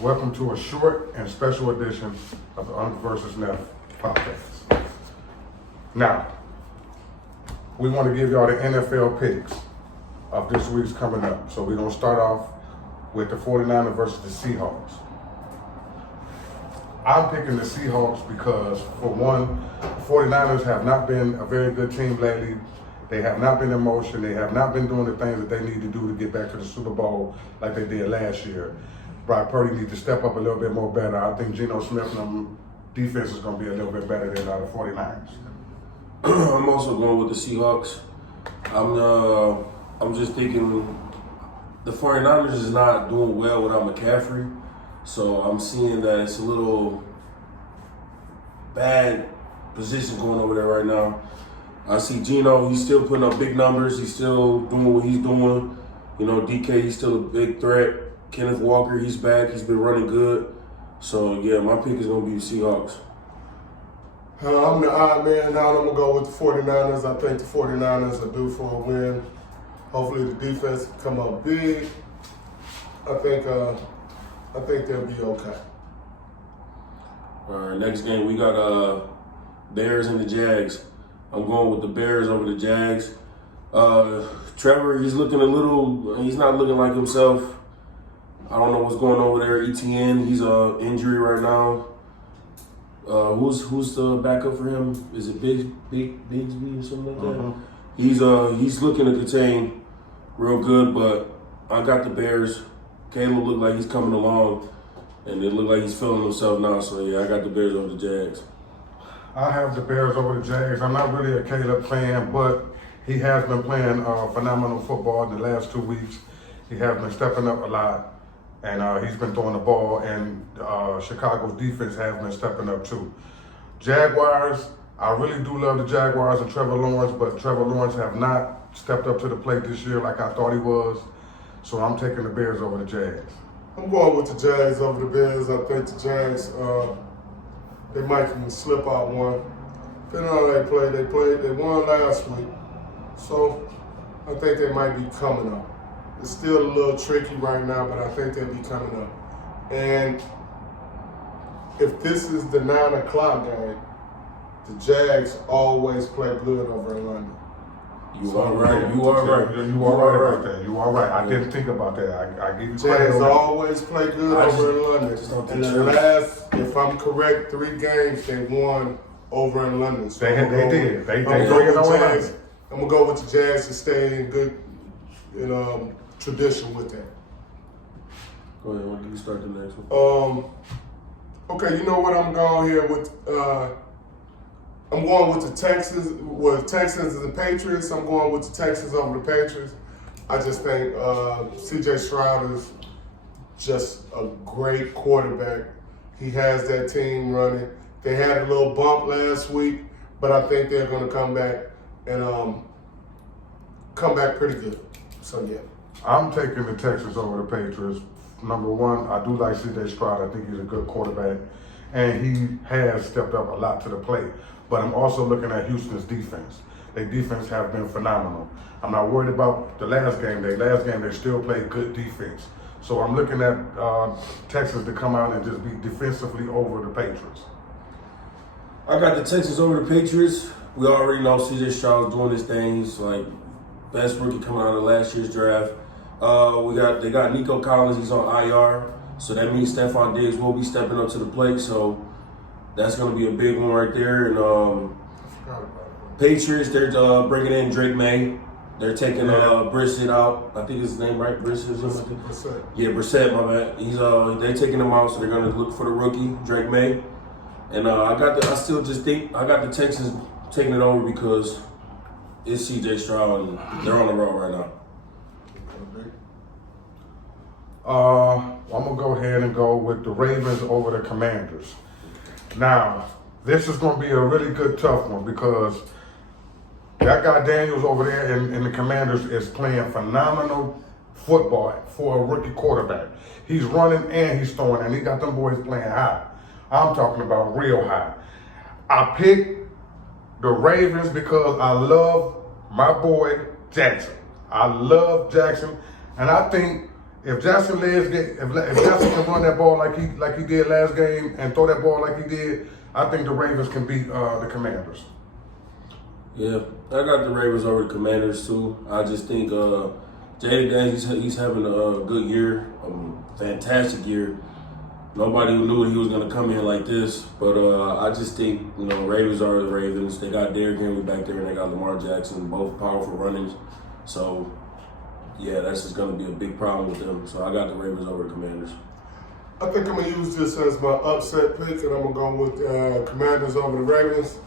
Welcome to a short and special edition of the Uncle vs. Neff podcast. Now, we want to give y'all the NFL picks of this week's coming up. So we're going to start off with the 49ers versus the Seahawks. I'm picking the Seahawks because, for one, the 49ers have not been a very good team lately. They have not been in motion. They have not been doing the things that they need to do to get back to the Super Bowl like they did last year. Brock Purdy needs to step up a little bit more better. I think Geno Smith and them defense is going to be a little bit better than the 49ers. I'm also going with the Seahawks. I'm just thinking the 49ers is not doing well without McCaffrey. So I'm seeing that it's a little bad position going over there right now. I see Geno, he's still putting up big numbers. He's still doing what he's doing. You know, DK, he's still a big threat. Kenneth Walker, he's back. He's been running good. So, yeah, my pick is going to be the Seahawks. I'm the odd man out. I'm going to go with the 49ers. I think the 49ers are due for a win. Hopefully the defense can come up big. I think they'll be okay. All right, next game, we got Bears and the Jags. I'm going with the Bears over the Jags. Trevor, he's not looking like himself. I don't know what's going on over there. ETN, he's injury right now. Who's the backup for him? Is it Bigsby or something like that? Mm-hmm. He's looking to contain real good, but I got the Bears. Caleb looked like he's coming along, and it looked like he's feeling himself now. So yeah, I got the Bears over the Jags. I have the Bears over the Jags. I'm not really a Caleb fan, but he has been playing phenomenal football in the last 2 weeks. He has been stepping up a lot, and he's been throwing the ball, and Chicago's defense has been stepping up too. Jaguars, I really do love the Jaguars and Trevor Lawrence, but Trevor Lawrence have not stepped up to the plate this year like I thought he was, so I'm taking the Bears over the Jags. I'm going with the Jags over the Bears. I think the Jags, they might can slip out one. Depending on how they won last week. So I think they might be coming up. It's still a little tricky right now, but I think they'll be coming up. And if this is the 9 o'clock game, the Jags always play good over in London. You are right about that. You are right. I didn't think about that. I give you credit. Jags always play good over in London. And the last, if I'm correct, 3 games they won over in London. So They did. They I'm bring it on. gonna go with the Jags to stay in good tradition with that. Go ahead, why don't you start the next one? Okay, you know what I'm going here with? I'm going with the Texans. With Texans and the Patriots, I'm going with the Texans over the Patriots. I just think C.J. Stroud is just a great quarterback. He has that team running. They had a little bump last week, but I think they're going to come back and come back pretty good. So, yeah. I'm taking the Texans over the Patriots. Number one, I do like C.J. Stroud. I think he's a good quarterback, and he has stepped up a lot to the plate. But I'm also looking at Houston's defense. Their defense have been phenomenal. I'm not worried about the last game. They still played good defense. So I'm looking at Texas to come out and just be defensively over the Patriots. I got the Texans over the Patriots. We already know C.J. Stroud's doing his thing. He's like best rookie coming out of last year's draft. They got Nico Collins. He's on IR, so that means Stephon Diggs will be stepping up to the plate. So that's going to be a big one right there. And Patriots, they're bringing in Drake May. They're taking Brissett out. I think his name right, Brissett or something. Brissett. Yeah, Brissett. My bad. They're taking him out, so they're going to look for the rookie Drake May. And I still just think I got the Texans taking it over because it's C.J. Stroud and they're on the road right now. I'm going to go ahead and go with the Ravens over the Commanders. Now, this is going to be a really good tough one because that guy Daniels over there in the Commanders is playing phenomenal football for a rookie quarterback. He's running and he's throwing, and he got them boys playing high. I'm talking about real high. I picked the Ravens because I love my boy Jackson. I love Jackson, and I think If Jackson can run that ball like he did last game and throw that ball like he did, I think the Ravens can beat the Commanders. Yeah, I got the Ravens over the Commanders too. I just think Jaden Daniels, he's having a good year, fantastic year. Nobody knew he was going to come in like this, but I just think, Ravens are the Ravens. They got Derrick Henry back there, and they got Lamar Jackson, both powerful runnings. So, yeah, that's just going to be a big problem with them. So I got the Ravens over the Commanders. I think I'm going to use this as my upset pick, and I'm going to go with Commanders over the Ravens.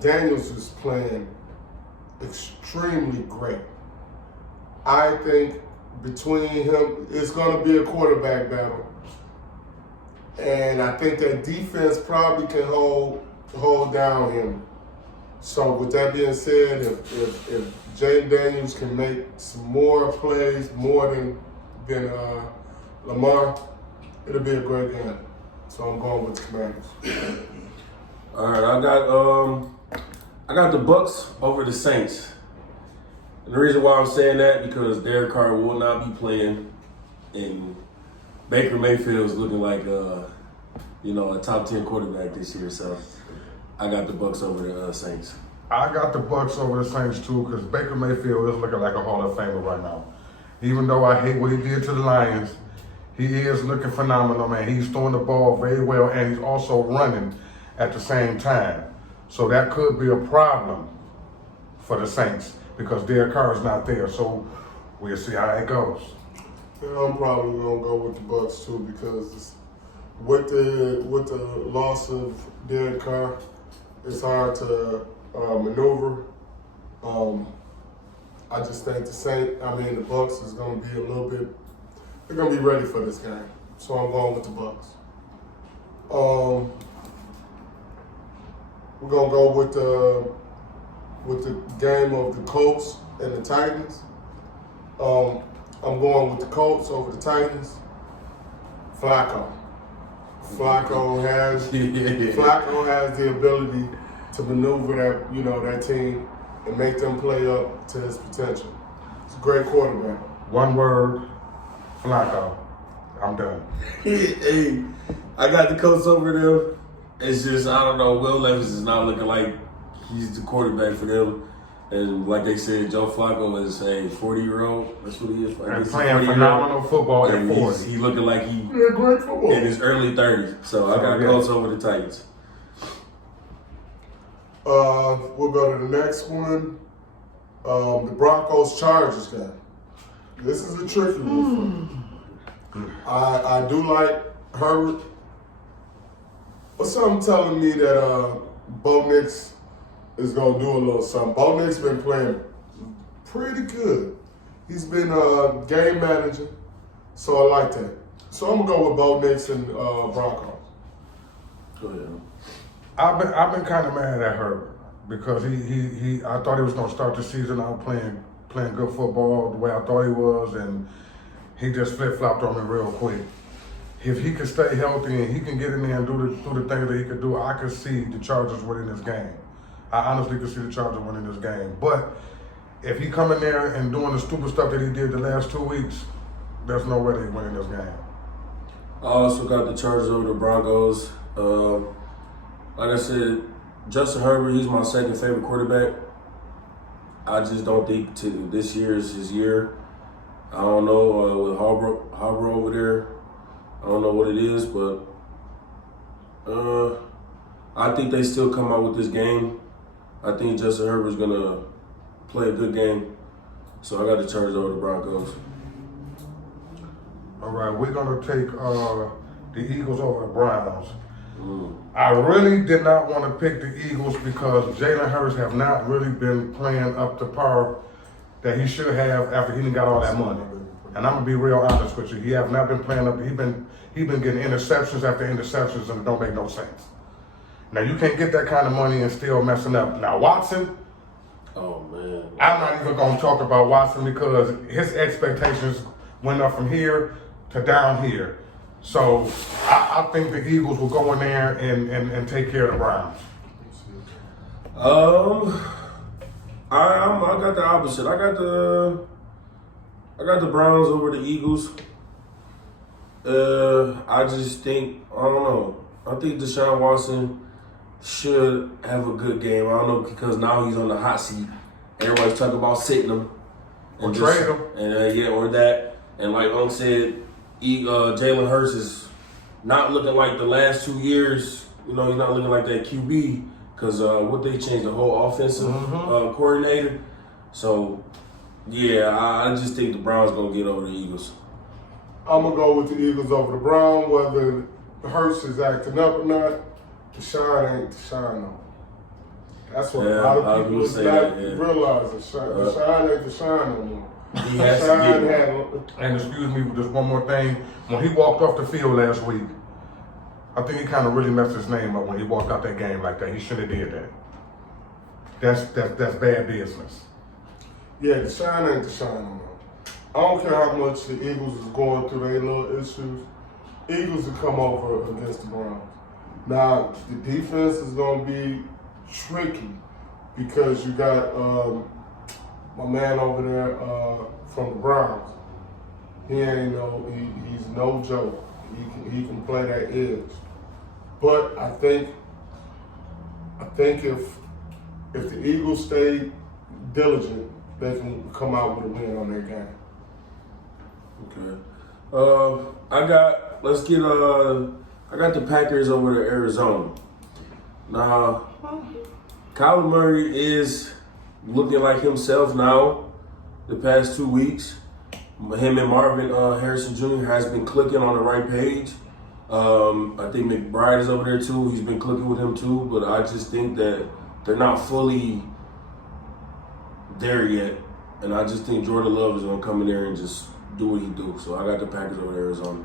Daniels is playing extremely great. I think between him, it's going to be a quarterback battle. And I think that defense probably can hold down him. So with that being said, if Jaden Daniels can make some more plays, more than Lamar, it'll be a great game. So I'm going with the Commanders. All right, I got the Bucks over the Saints. And the reason why I'm saying that because Derek Carr will not be playing, and Baker Mayfield is looking like a top 10 quarterback this year. So I got the Bucks over the Saints. I got the Bucks over the Saints too because Baker Mayfield is looking like a Hall of Famer right now. Even though I hate what he did to the Lions, he is looking phenomenal, man. He's throwing the ball very well, and he's also running at the same time. So that could be a problem for the Saints because Derek Carr is not there. So we'll see how it goes. Yeah, I'm probably gonna go with the Bucks too because with the loss of Derek Carr, it's hard to maneuver. I just think the Bucks is gonna be they're gonna be ready for this game. So I'm going with the Bucks. We're gonna go with the game of the Colts and the Titans. I'm going with the Colts over the Titans. Flacco has the ability to maneuver that team and make them play up to his potential. He's a great quarterback. One word, Flacco. I'm done. Hey, I got the Colts over them. It's just, I don't know, Will Levis is not looking like he's the quarterback for them. And like they said, Joe Flacco is a 40-year-old. That's what he is. And playing phenomenal football at 40. He's looking like Great football. in his early 30s. So I got Colts over the Titans. We'll go to the next one. The Broncos-Chargers game. This is a tricky one for me. I do like Herbert. But something telling me that Bo Nix is going to do a little something. Bo Nix been playing pretty good. He's been a game manager, so I like that. So I'm going to go with Bo Nix and Broncos. Go ahead. I've been kind of mad at Herbert because I thought he was going to start the season out playing good football the way I thought he was, and he just flip-flopped on me real quick. If he can stay healthy and he can get in there and do the things that he could do, I could see the Chargers winning this game. I honestly could see the Chargers winning this game. But if he come in there and doing the stupid stuff that he did the last 2 weeks, there's no way they're winning this game. I also got the Chargers over the Broncos. Like I said, Justin Herbert, he's my second favorite quarterback. I just don't think this year is his year. I don't know with Harbaugh over there. I don't know what it is, but I think they still come out with this game. I think Justin Herbert's going to play a good game. So I got the Chargers over the Broncos. All right, we're going to take the Eagles over the Browns. I really did not want to pick the Eagles because Jalen Hurts have not really been playing up to par that he should have after he got all that money. And I'm gonna be real honest with you. He have not been playing up. He been getting interceptions after interceptions, and it don't make no sense. Now you can't get that kind of money and still messing up. Now Watson, Oh man, I'm not even gonna talk about Watson because his expectations went up from here to down here. So I think the Eagles will go in there and take care of the Browns. I got the opposite. I got the Browns over the Eagles. I just think, I don't know. I think Deshaun Watson should have a good game. I don't know, because now he's on the hot seat. Everybody's talking about sitting him. Or trade him. And yeah, or that. And like Unc said, Jalen Hurts is not looking like the last 2 years. You know, he's not looking like that QB because what they changed, the whole offensive coordinator. So, yeah, I just think the Browns going to get over the Eagles. I'm gonna go with the Eagles over the Browns, whether Hurts is acting up or not. Deshaun ain't Deshaun no. That's what a lot of people is not realizing. Deshaun ain't Deshaun no more. He has to get And excuse me, just one more thing. When he walked off the field last week, I think he kind of really messed his name up when he walked out that game like that. He shouldn't have did that. That's bad business. Yeah, Deshaun ain't Deshaun no more. I don't care how much the Eagles is going through their little issues. Eagles will come over against the Browns. Now, the defense is going to be tricky because you got my man over there from the Browns. He's no joke. He can play that edge. But I think if the Eagles stay diligent, they can come out with a win on their game. Okay. I got the Packers over to Arizona. Now, Kyler Murray is looking like himself now the past 2 weeks. Him and Marvin Harrison Jr. has been clicking on the right page. I think McBride is over there too. He's been clicking with him too, but I just think that they're not fully there yet. And I just think Jordan Love is going to come in there and just do what he do. So I got the Packers over Arizona.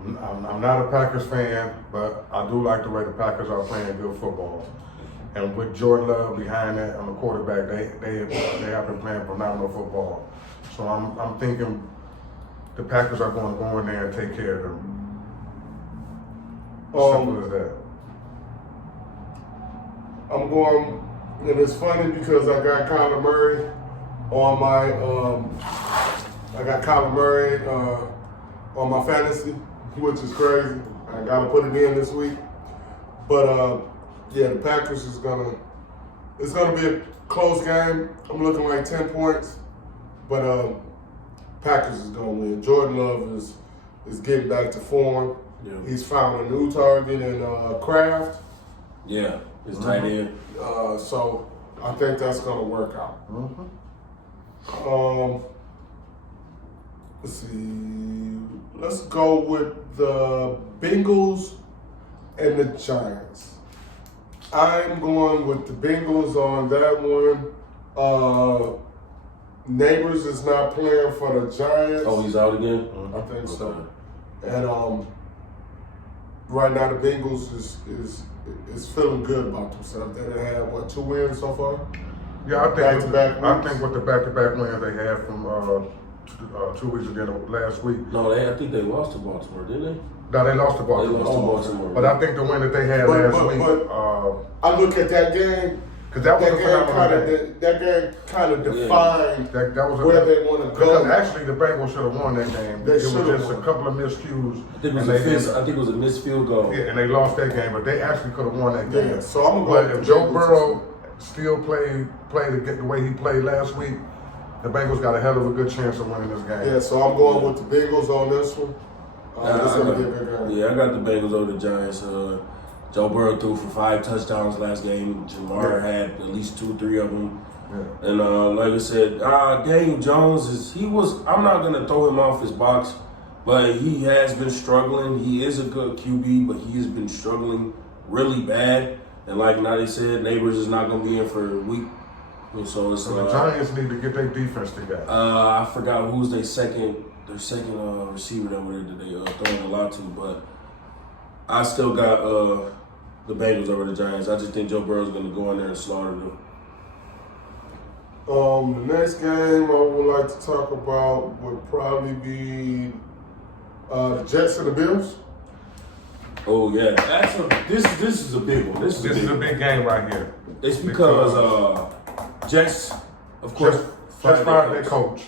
I'm not a Packers fan, but I do like the way the Packers are playing good football. And with Jordan Love behind that on the quarterback, they have been playing phenomenal football. So I'm thinking the Packers are going to go in there and take care of them. Simple as that. I'm going, and it's funny because I got Kyler Murray on my fantasy, which is crazy. I got to put it in this week. But yeah, the Packers it's gonna be a close game. I'm looking like 10 points, but Packers is gonna win. Jordan Love is getting back to form. Yeah. He's found a new target in Kraft. Yeah, his tight end. So I think that's gonna work out. Let's see. Let's go with the Bengals and the Giants. I'm going with the Bengals on that one. Neighbors is not playing for the Giants. Oh, he's out again? I think so. And right now the Bengals is feeling good about themselves. They had 2 wins so far? Yeah, I Back-to-back think with the back-to-back wins they had from 2 weeks ago last week. No, I think they lost to Baltimore, didn't they? No, they lost to They Baltimore. lost to Baltimore. But I think the win that they had last week, I look at that game. because that was a phenomenal game. That game kind of defined That was where they want to go. Because actually the Bengals should have won that game. They It was should have just won. a couple of miscues. I think it was a missed field goal. Yeah, and they lost that game, but they actually could have won that game. Yeah, so I'm But going if with Joe the Burrow still played the way he played last week, the Bengals got a hell of a good chance of winning this game. Yeah, so I'm going with the Bengals on this one. This is going to be a good game. Yeah, I got the Bengals over the Giants. Joe Burrow threw for 5 touchdowns last game. Jamar had at least 2 or 3 of them. Yeah. And like I said, Daniel Jones I'm not going to throw him off his box, but he has been struggling. He is a good QB, but he has been struggling really bad. And like Nadi said, Neighbors is not going to be in for a week. And so it's So the Giants need to get their defense together. I forgot who's their second receiver over there that they throwing a lot to, but I still got the Bengals over the Giants. I just think Joe Burrow's going to go in there and slaughter them. The next game I would like to talk about would probably be the Jets and the Bills. Oh yeah, this is a big one. This is a big game right here. It's because Jets, of course, just fired their coach.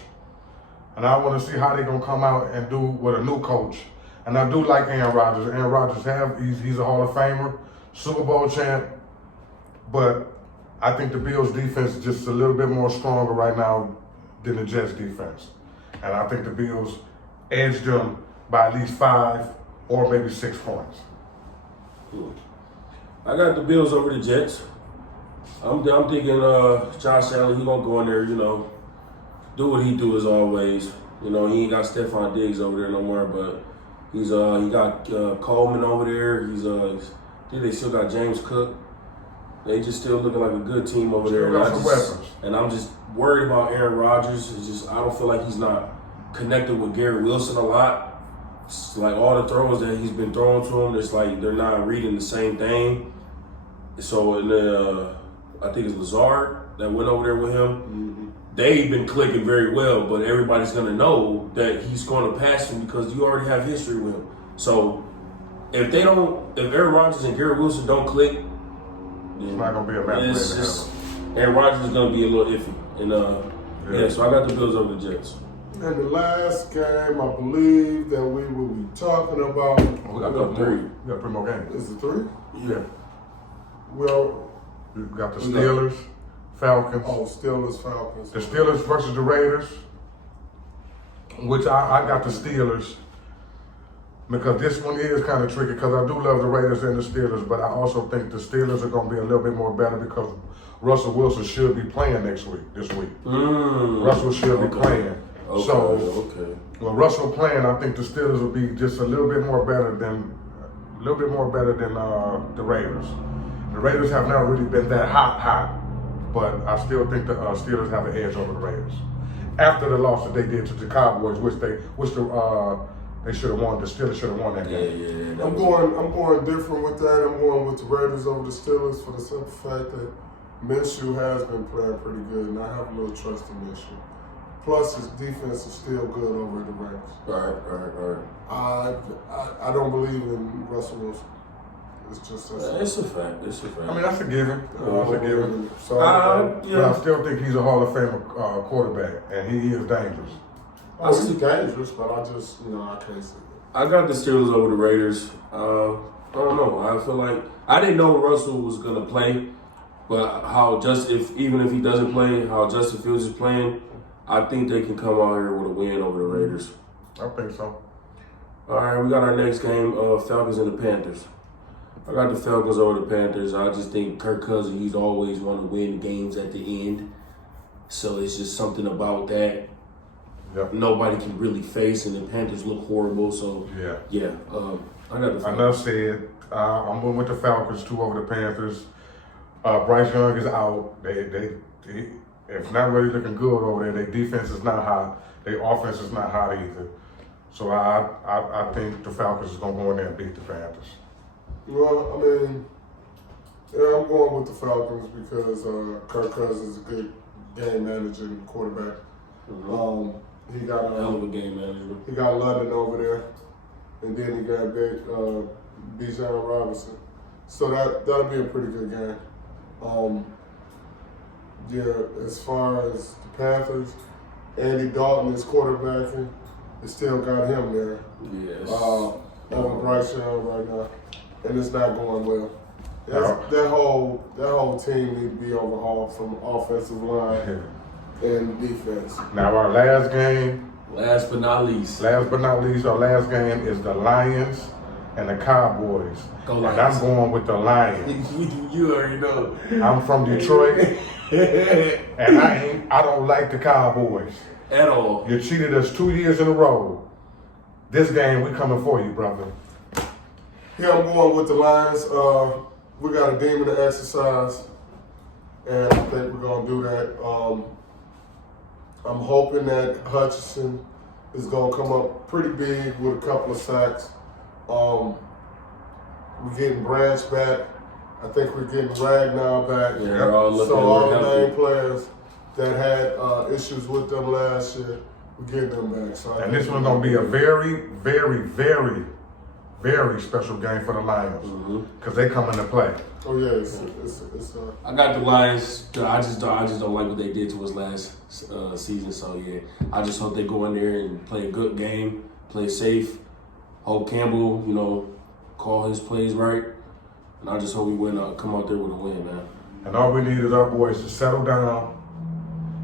And I want to see how they're going to come out and do with a new coach And I do like Aaron Rodgers. Aaron Rodgers he's a Hall of Famer, Super Bowl champ, but I think the Bills defense is just a little bit more stronger right now than the Jets defense. And I think the Bills edged them by at least 5 or maybe 6 points. I got the Bills over the Jets. I'm thinking Josh Allen, he gonna go in there, do what he do as always. He ain't got Stephon Diggs over there no more, but he got Coleman over there. They still got James Cook. They just still looking like a good team over there. Got some weapons. And I'm just worried about Aaron Rodgers. I don't feel like he's not connected with Garrett Wilson a lot. It's like all the throws that he's been throwing to him, it's like they're not reading the same thing. So I think it's Lazard that went over there with him. Mm-hmm. They've been clicking very well, but everybody's gonna know that he's going to pass him because you already have history with him. So if Aaron Rodgers and Garrett Wilson don't click, It's not going to be a match. it's just Aaron Rodgers is gonna be a little iffy. And so I got the Bills over the Jets. And the last game, I believe that we will be talking about We got 3. We got 3 more games. is it 3? Yeah. Well, We got the Steelers, Falcons. Steelers, Falcons. The Steelers versus the Raiders, which I got the Steelers because this one is kind of tricky because I do love the Raiders and the Steelers, but I also think the Steelers are going to be a little bit more better because Russell Wilson should be playing this week. Russell should be playing. Okay. When Russell playing, I think the Steelers will be just a little bit more better than the Raiders. The Raiders have not really been that hot, but I still think the Steelers have an edge over the Raiders. After the loss that they did to the Cowboys, which they should have won, the Steelers should have won that game. I'm going different with that. I'm going with the Raiders over the Steelers for the simple fact that Minshew has been playing pretty good, and I have a little trust in Minshew. Plus, his defense is still good over the Raiders. Right. I don't believe in Russell Wilson. It's just It's a fact. I mean, that's a given. That's a given. So, But I still think he's a Hall of Fame quarterback, and he is dangerous. he's dangerous, but I just, I can't see it. I got the Steelers over the Raiders. I don't know. I feel like I didn't know Russell was gonna play, but even if he doesn't play, how Justin Fields is playing, I think they can come out here with a win over the Raiders. I think so. All right, we got our next game: Falcons and the Panthers. I got the Falcons over the Panthers. I just think Kirk Cousins, he's always want to win games at the end. So it's just something about that. Yep. Nobody can really face, and the Panthers look horrible. So Yeah. I got the Falcons. Enough said. I'm going with the Falcons 2 over the Panthers. Bryce Young is out. They it's not really looking good over there. Their defense is not hot. Their offense is not hot either. So I think the Falcons is going to go in there and beat the Panthers. Well, I'm going with the Falcons because Kirk Cousins is a good game manager and quarterback. Mm-hmm. He got Hell of a game manager. He got London over there, and then he got Bijan Robinson. So that'll be a pretty good game. As far as the Panthers, Andy Dalton is quarterbacking. They still got him there. Yes. Over Bryce Young right now, and it's not going well. That whole team need to be overhauled from offensive line and defense. Now our last game, Last but not least, our last game is the Lions and the Cowboys. Go And Lions. I'm going with the Lions. You already know. I'm from Detroit, and I don't like the Cowboys. At all. You cheated us 2 years in a row. This game, we coming for you, brother. Yeah, I'm going with the Lions. We got a demon to exercise, and I think we're going to do that. I'm hoping that Hutchinson is going to come up pretty big with a couple of sacks. We're getting Branch back. I think we're getting Ragnar back. Yeah, they're all looking So all real the healthy. main players that had issues with them last year, we're getting them back. So And this one's gonna be a very, very, very, very special game for the Lions because they come into play. Oh yeah, it's I got the Lions. I just don't like what they did to us last season. So yeah, I just hope they go in there and play a good game, play safe. Hope Campbell, you know, call his plays right. And I just hope we come out there with a win, man. And all we need is our boys to settle down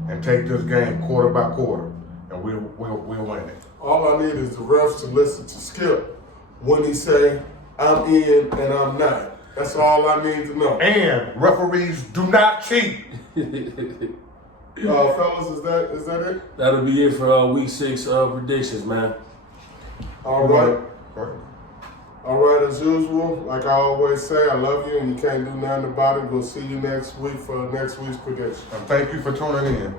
and take this game quarter by quarter, and we'll win it. All I need is the refs to listen to Skip when he say, I'm in and I'm not. That's all I need to know. And referees do not cheat. Fellas, is that it? That'll be it for week 6 predictions, man. All right. All right, as usual, like I always say, I love you and you can't do nothing about it. We'll see you next week for next week's prediction. And thank you for tuning in.